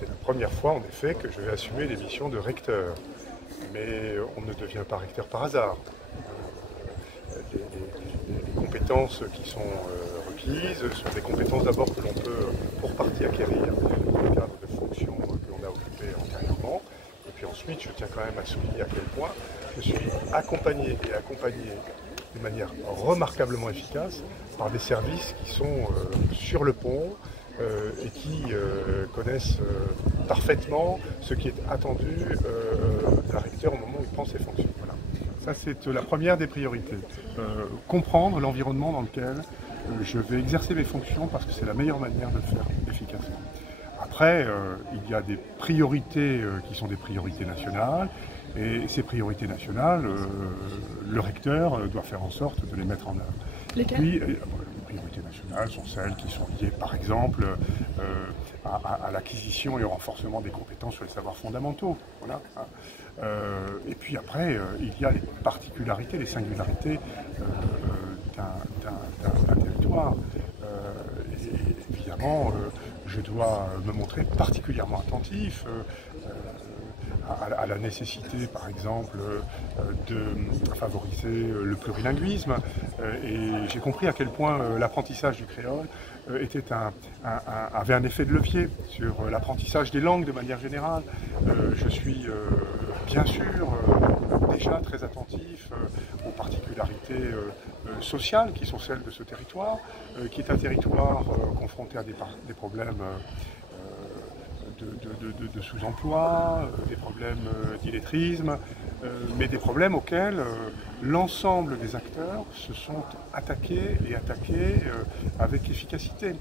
c'est la première fois en effet que je vais assumer les missions de recteur. Mais on ne devient pas recteur par hasard. Les compétences qui sont requises sont des compétences d'abord que l'on peut pour partie acquérir dans le cadre de fonctions que l'on a occupées antérieurement. Et puis ensuite, je tiens quand même à souligner à quel point je suis accompagné de manière remarquablement efficace par des services qui sont sur le pont et qui connaissent parfaitement ce qui est attendu d'un recteur au moment où il prend ses fonctions. Voilà. Ça, c'est la première des priorités. Comprendre l'environnement dans lequel je vais exercer mes fonctions parce que c'est la meilleure manière de le faire efficacement. Après, il y a des priorités qui sont des priorités nationales. Et ces priorités nationales, le recteur doit faire en sorte de les mettre en œuvre. Lesquelles ? Puis, les priorités nationales sont celles qui sont liées, par exemple, à l'acquisition et au renforcement des compétences sur les savoirs fondamentaux. Voilà. Et puis après, il y a les particularités, les singularités d'un territoire. Et évidemment, je dois me montrer particulièrement attentif à la nécessité, par exemple, de favoriser le plurilinguisme. Et j'ai compris à quel point l'apprentissage du créole avait un effet de levier sur l'apprentissage des langues de manière générale. Je suis bien sûr déjà très attentif aux particularités sociales qui sont celles de ce territoire, qui est un territoire confronté à des problèmes de sous-emploi, des problèmes d'illettrisme, mais des problèmes auxquels l'ensemble des acteurs se sont attaqués avec efficacité.